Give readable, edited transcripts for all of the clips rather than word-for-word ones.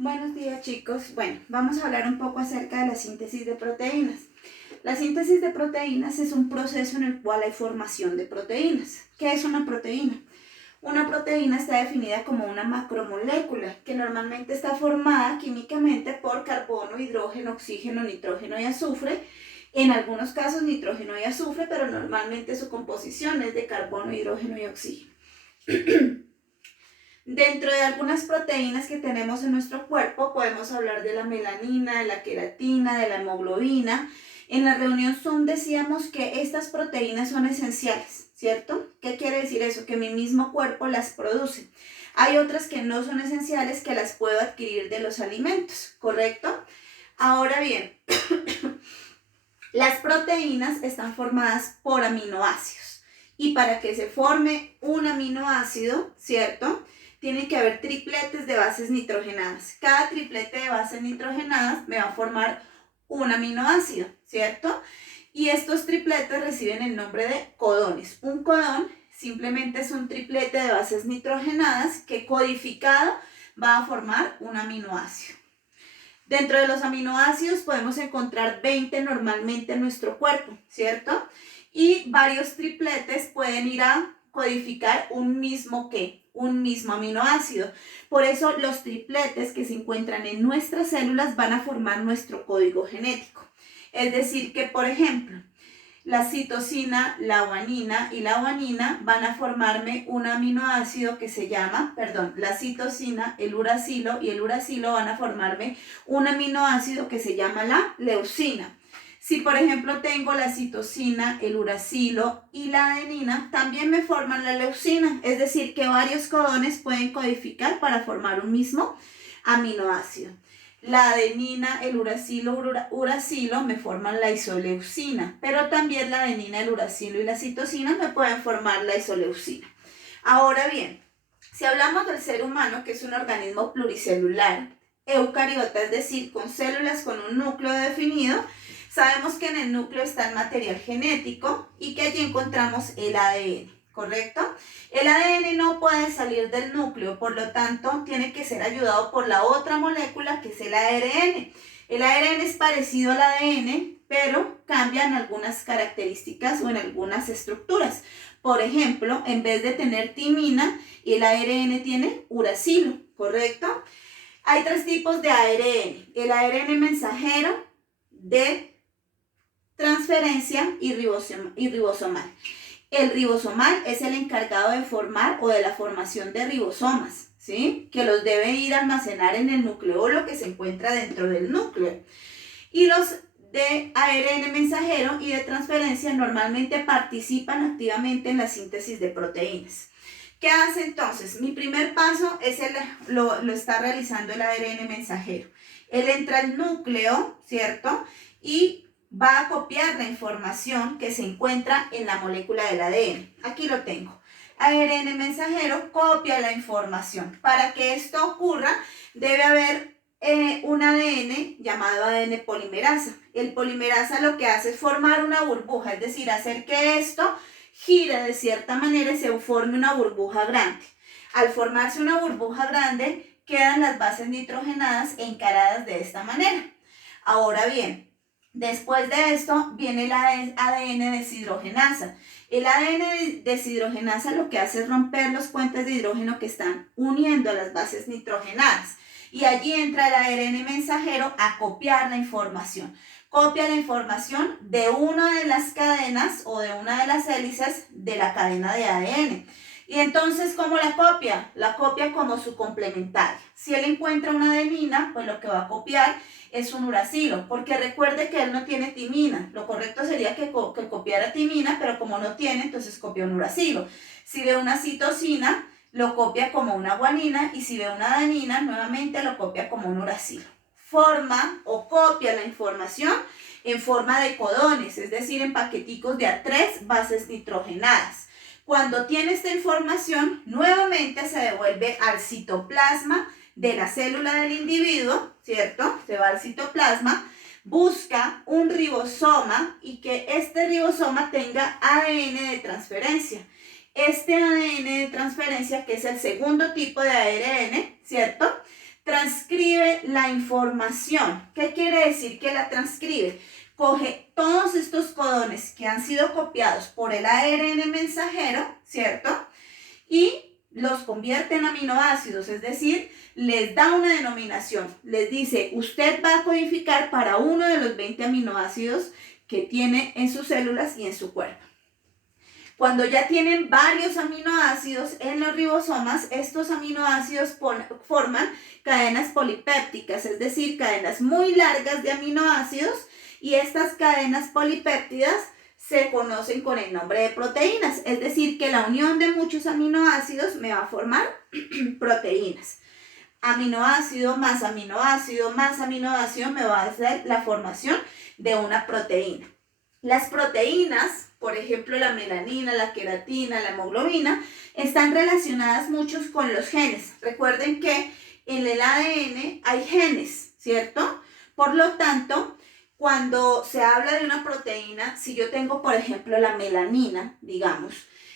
Buenos días, chicos. Bueno, vamos a hablar un poco acerca de la síntesis de proteínas. La síntesis de proteínas es un proceso en el cual hay formación de proteínas. ¿Qué es una proteína? Una proteína está definida como una macromolécula que normalmente está formada químicamente por carbono, hidrógeno, oxígeno, nitrógeno y azufre. En algunos casos nitrógeno y azufre, pero normalmente su composición es de carbono, hidrógeno y oxígeno. Dentro de algunas proteínas que tenemos en nuestro cuerpo podemos hablar de la melanina, de la queratina, de la hemoglobina. En la reunión Zoom decíamos que estas proteínas son esenciales, ¿cierto? ¿Qué quiere decir eso? Que mi mismo cuerpo las produce. Hay otras que no son esenciales, que las puedo adquirir de los alimentos, ¿correcto? Ahora bien, las proteínas están formadas por aminoácidos. Y para que se forme un aminoácido, ¿cierto?, tiene que haber tripletes de bases nitrogenadas. Cada triplete de bases nitrogenadas me va a formar un aminoácido, ¿cierto? Y estos tripletes reciben el nombre de codones. Un codón simplemente es un triplete de bases nitrogenadas que codificado va a formar un aminoácido. Dentro de los aminoácidos podemos encontrar 20 normalmente en nuestro cuerpo, ¿cierto? Y varios tripletes pueden ir a codificar un mismo aminoácido. Por eso los tripletes que se encuentran en nuestras células van a formar nuestro código genético. Es decir que, por ejemplo, la citosina, la guanina y la guanina van a formarme un aminoácido que se llama, la citosina, el uracilo y el uracilo van a formarme un aminoácido que se llama la leucina. Si por ejemplo tengo la citosina, el uracilo y la adenina, también me forman la leucina, es decir que varios codones pueden codificar para formar un mismo aminoácido. La adenina, el uracilo me forman la isoleucina, pero también la adenina, el uracilo y la citosina me pueden formar la isoleucina. Ahora bien, si hablamos del ser humano, que es un organismo pluricelular, eucariota, es decir, con células con un núcleo definido, sabemos que en el núcleo está el material genético y que allí encontramos el ADN, ¿correcto? El ADN no puede salir del núcleo, por lo tanto, tiene que ser ayudado por la otra molécula que es el ARN. El ARN es parecido al ADN, pero cambian algunas características o en algunas estructuras. Por ejemplo, en vez de tener timina, el ARN tiene uracilo, ¿correcto? Hay tres tipos de ARN. El ARN mensajero, de transferencia y ribosomal. El ribosomal es el encargado de formar o de la formación de ribosomas, ¿sí?, que los debe ir a almacenar en el nucleolo que se encuentra dentro del núcleo. Y los de ARN mensajero y de transferencia normalmente participan activamente en la síntesis de proteínas. ¿Qué hace entonces? Mi primer paso es lo está realizando el ARN mensajero. Él entra al núcleo, ¿cierto?, y va a copiar la información que se encuentra en la molécula del ADN. Aquí lo tengo. ARN mensajero copia la información. Para que esto ocurra, debe haber un ADN llamado ADN polimerasa. El polimerasa lo que hace es formar una burbuja, es decir, hacer que esto gire de cierta manera y se forme una burbuja grande. Al formarse una burbuja grande, quedan las bases nitrogenadas encaradas de esta manera. Ahora bien, después de esto viene el ADN deshidrogenasa. El ADN deshidrogenasa lo que hace es romper los puentes de hidrógeno que están uniendo a las bases nitrogenadas. Y allí entra el ARN mensajero a copiar la información. Copia la información de una de las cadenas o de una de las hélices de la cadena de ADN. Y entonces, ¿cómo la copia? La copia como su complementaria. Si él encuentra una adenina, pues lo que va a copiar es un uracilo, porque recuerde que él no tiene timina. Lo correcto sería que copiara timina, pero como no tiene, entonces copia un uracilo. Si ve una citosina, lo copia como una guanina, y si ve una adenina, nuevamente lo copia como un uracilo. Forma o copia la información en forma de codones, es decir, en paqueticos de A3 bases nitrogenadas. Cuando tiene esta información, nuevamente se devuelve al citoplasma de la célula del individuo, ¿cierto? Se va al citoplasma, busca un ribosoma y que este ribosoma tenga ADN de transferencia. Este ADN de transferencia, que es el segundo tipo de ARN, ¿cierto?, transcribe transcribe la información. ¿Qué quiere decir que la transcribe? Coge todos estos codones que han sido copiados por el ARN mensajero, ¿cierto? Y los convierte en aminoácidos, es decir, les da una denominación. Les dice, usted va a codificar para uno de los 20 aminoácidos que tiene en sus células y en su cuerpo. Cuando ya tienen varios aminoácidos en los ribosomas, estos aminoácidos forman cadenas polipépticas, es decir, cadenas muy largas de aminoácidos, y estas cadenas polipéptidas se conocen con el nombre de proteínas, es decir, que la unión de muchos aminoácidos me va a formar proteínas. Aminoácido más aminoácido más aminoácido me va a hacer la formación de una proteína. Las proteínas, por ejemplo la melanina, la queratina, la hemoglobina, están relacionadas muchos con los genes. Recuerden que en el ADN hay genes, ¿cierto? Por lo tanto, cuando se habla de una proteína, si yo tengo, por ejemplo, la melanina, digamos,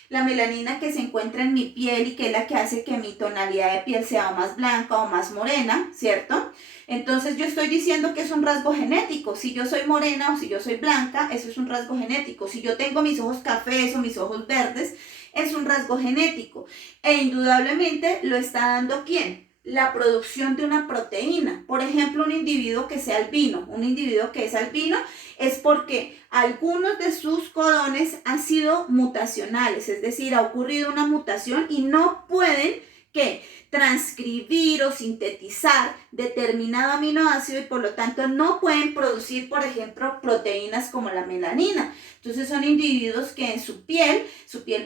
la melanina que se encuentra en mi piel y que es la que hace que mi tonalidad de piel sea más blanca o más morena, ¿cierto? Entonces yo estoy diciendo que es un rasgo genético. Si yo soy morena o si yo soy blanca, eso es un rasgo genético. Si yo tengo mis ojos cafés o mis ojos verdes, es un rasgo genético. E indudablemente lo está dando ¿quién? La producción de una proteína. Por ejemplo, un individuo que sea albino. Un individuo que es albino es porque algunos de sus codones han sido mutacionales, es decir, ha ocurrido una mutación y no pueden ¿qué? Transcribir o sintetizar determinado aminoácido y por lo tanto no pueden producir, por ejemplo, proteínas como la melanina. Entonces son individuos que en su piel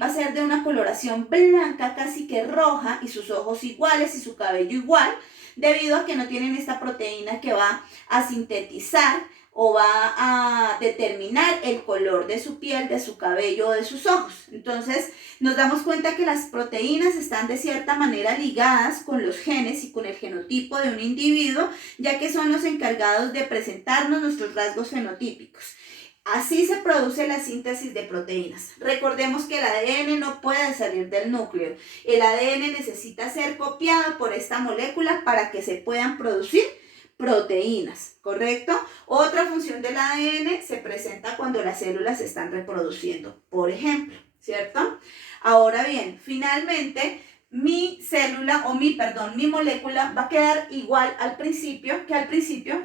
va a ser de una coloración blanca, casi que roja, y sus ojos iguales y su cabello igual, debido a que no tienen esta proteína que va a sintetizar o va a determinar el color de su piel, de su cabello o de sus ojos. Entonces nos damos cuenta que las proteínas están de cierta manera ligadas con los genes y con el genotipo de un individuo, ya que son los encargados de presentarnos nuestros rasgos fenotípicos. Así se produce la síntesis de proteínas. Recordemos que el ADN no puede salir del núcleo. El ADN necesita ser copiado por esta molécula para que se puedan producir proteínas, ¿correcto? Otra función del ADN se presenta cuando las células se están reproduciendo, por ejemplo, ¿cierto? Ahora bien, finalmente mi célula mi molécula va a quedar igual al principio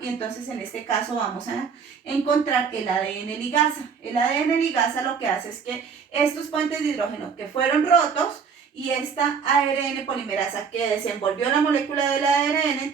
y entonces en este caso vamos a encontrar el ADN ligasa. El ADN ligasa lo que hace es que estos puentes de hidrógeno que fueron rotos y esta ARN polimerasa que desenvolvió la molécula del ARN, entonces